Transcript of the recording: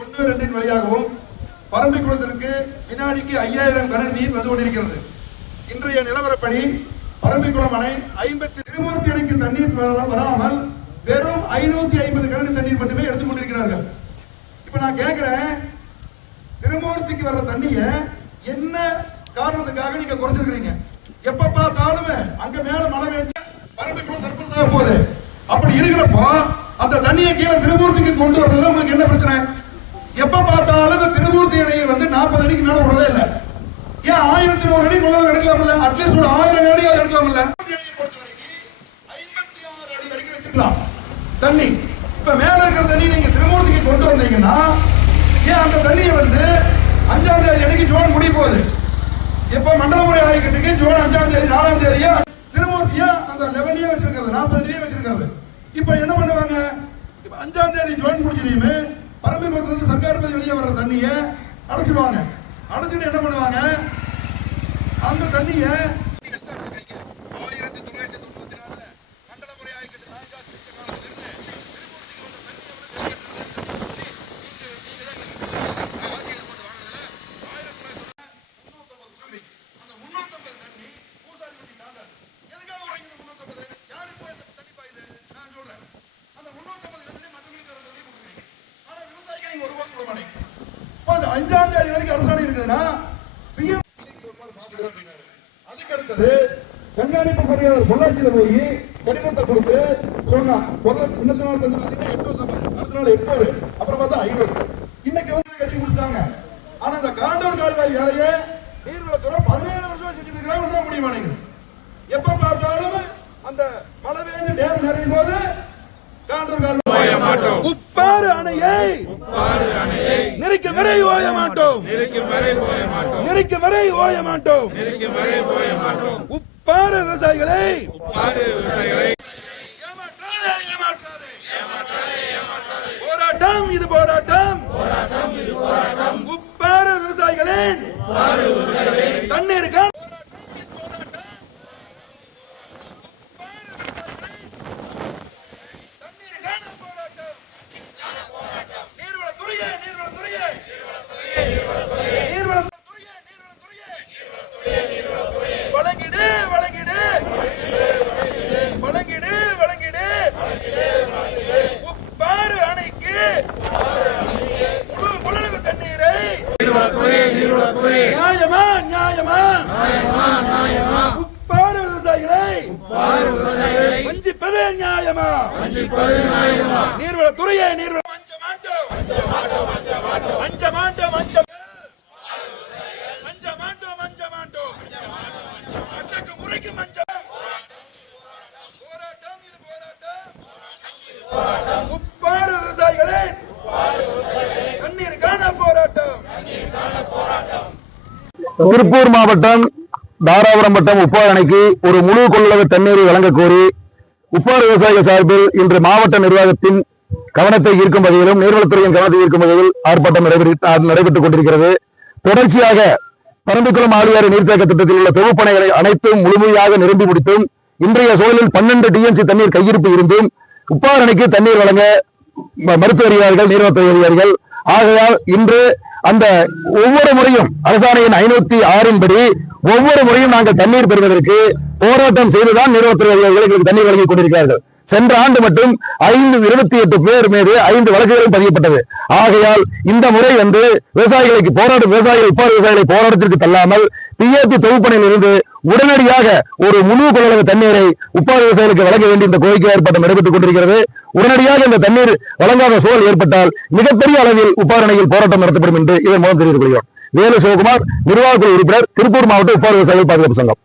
ஒன்று ரெண்டின் வழியாகவும் பரம்பிக்குளத்திற்கு வினாடிக்கு ஐயாயிரம் கன நீர் வந்து கொண்டிருக்கிறது. இன்றைய நிலவரப்படி பரம்பிக்குளம் அணை ஐம்பத்தி திருமூர்த்தி அணைக்கு தண்ணீர் வராமல் வெறும் ஐநூத்தி ஐம்பது கரண்டி தண்ணீர் மட்டுமே எடுத்துக்கொண்டிருக்கிறார்கள் இப்ப நான் கேக்குறேன் திருமூர்த்திக்கு வர்ற தண்ணிய என்ன காரணத்துக்காக நீங்க குறைச்சிருக்கிறீங்க? எப்ப பார்த்தாலுமே அங்க மேல மழை பெஞ்சு பரம்பிக்குளம் சர்பஸ் ஆக போகுது. அப்படி இருக்கிறப்போ அந்த தண்ணியை கீழே திருமூர்த்திக்கு கொண்டு வர்றதுல உங்களுக்கு என்ன பிரச்சனை? எப்ப பார்த்தாலும் இந்த திருமூர்த்தி அணையை வந்து நாற்பது அடிக்கு மேல விடுறதே இல்லை. ஏன் ஆயிரத்தி நூறு அடி கொள்ள எடுக்கலாம்ல அட்லீஸ்ட் ஒரு ஆயிரம் அடி அது வரைக்கும் ஐம்பத்தி ஆறு தண்ணி. இப்ப மேல இருக்கிற தண்ணி நீங்க திருமூர்த்திக்கு கொண்டு வந்தீங்கன்னா ஏன் அந்த தண்ணியை வந்து அஞ்சாம் தேதி அன்னைக்கு ஜோன் முடிய போகுது? இப்ப மண்டலமுறை ஆய்க்கட்டுக்கு ஜோன் அஞ்சாம் தேதி நாலாம் தேதியா? திருமூர்த்தியா? அந்த லெவலையே வச்சிருக்கிறது நாற்பது அடியே வச்சிருக்கிறது. இப்ப என்ன பண்ணுவாங்க? இப்ப அஞ்சாம் தேதி ஜோன் முடிச்சுலையுமே பரம்பிக்குளத்துல இருந்து சர்க்கார் பதி வெளியே வர்ற தண்ணியை அடைச்சிடுவாங்க. அடைச்சிட்டு என்ன பண்ணுவாங்க? அந்த தண்ணியை அஞ்சாம் தேதி வரைக்கும் அரசாணை இருக்குதுன்னா பிஎம் அதுக்கு அடுத்தது கண்காணிப்பு பொறியாளர் பொள்ளாச்சியில போய் கடிதத்தை கொடுத்து சொன்னா முதல் இன்னத்த நாள் வந்து பாத்தீங்கன்னா எட்நூத்தி அடுத்த நாள் எட்நூறு அப்புறம் பார்த்தா ஐநூறு இன்னைக்கு வந்து கட்டி முடிச்சிட்டாங்க. ஆனா இந்த காண்டூர் கால்வாய் வேலையை நீர்வளத்துறை பதினேழு வருஷம் செஞ்சுட்டு இருக்கிறாங்க ஒன்றும் முடிய மாட்டேங்குது எப்ப பார்த்தாலும் அந்த மழை பெய்ஞ்சு நேரம் நிறையும் போது காண்டூர் கால்வாய் உப்பாறு அணையை நெருக்க வரை ஓய மாட்டோம். நெருக்க வரை ஓய மாட்டோம். உப்பாறு விவசாயிகளை. போராட்டம் இது போராட்டம் உப்பாறு விவசாயிகளின் தண்ணீர் கா- போராட்டம், இது போராட்டம். உப்பாறு விவசாயிகளின் தண்ணீருக்கான போராட்டம். நீர்வளத்துறையே, நீர்வளத்துறையே. நீர்வளத்துறையே, நீர்வளத்துறையே. வழங்கிடு வழங்கிடு வழங்கிடு வழங்கிடு உப்பாறு அணைக்கு முழு கொள்ளளவு தண்ணீரை நியாயமா நியாயமா? உப்பாறு விவசாயிகளை. வஞ்சிப்பது நியாயமா. நீர்வளத்துறையே நீர்வள அஞ்ச மாட்டோம் அஞ்ச மாட்டோம் அஞ்ச அஞ்ச மாட்டோம் அஞ்ச மாட்டோம் அடக்கு முறைக்கு மஞ்சம் போராட்டம் இது போராட்டம் உப்பாறு விவசாயிகளின் தண்ணீருக்கான போராட்டம் திருப்பூர் மாவட்டம் தாராபுரம் வட்டம் உப்பாறு அணைக்கு ஒரு முழு கொள்ளளவு தண்ணீரை வழங்க கோரி உப்பாறு விவசாயிகள் சார்பில் இன்று மாவட்ட நிர்வாகத்தின் கவனத்தை ஈர்க்கும் வகையிலும் நீர்வளத்துறையின் கவனத்தை ஈர்க்கும் வகையில் ஆர்ப்பாட்டம் நடைபெற்று நடைபெற்றுக் கொண்டிருக்கிறது. தொடர்ச்சியாக பரம்பிக்குளம் ஆழியாறு நீர்த்தேக்க திட்டத்தில் உள்ள தொகுப்பணைகளை அனைத்தும் முழுமையாக நிரம்பி முடித்தும் இன்றைய சூழலில் பன்னெண்டு டிஎன்சி தண்ணீர் கையிருப்பு இருந்தும் உப்பாறு அணைக்கு தண்ணீர் வழங்க மருத்துவ அதிகாரிகள் நீர்வளத்துறை அதிகாரிகள். ஆகையால் இன்று அந்த ஒவ்வொரு முறையும் அரசாணையின் ஐநூத்தி ஆறின் படி ஒவ்வொரு முறையும் நாங்கள் தண்ணீர் பெறுவதற்கு போராட்டம் செய்துதான் நீர்வளத்துறை அதிகாரிகள் எங்களுக்கு தண்ணீர் வழங்கிக் கொண்டிருக்கிறார்கள். சென்ற ஆண்டு மட்டும் ஐந்து இருபத்தி எட்டு பேர் மீது ஐந்து வழக்குகளும் பதியப்பட்டது. ஆகையால் இந்த முறை வந்து விவசாயிகளுக்கு போராடும் விவசாயிகள் உப்பாறு விவசாயிகளை போராட்டத்திற்கு தள்ளாமல் பிஏபி தொகுப்பணையில் இருந்து உடனடியாக ஒரு முழு கொள்ளளவு தண்ணீரை உப்பாறு விவசாயிகளுக்கு வழங்க வேண்டிய இந்த கோரிக்கை ஏற்பாட்டம் நடைபெற்றுக் கொண்டிருக்கிறது. உடனடியாக இந்த தண்ணீர் வழங்காத சூழல் ஏற்பட்டால் மிகப்பெரிய அளவில் உப்பாறு அணையில் போராட்டம் நடத்தப்படும் என்று இதன் மூலம் தெரிவித்துக் கொள்கிறோம். வேலு சிவகுமார் நிர்வாகக்குழு உறுப்பினர் திருப்பூர் மாவட்ட உப்பாறு விவசாயிகள் பாதுகாப்பு சங்கம்.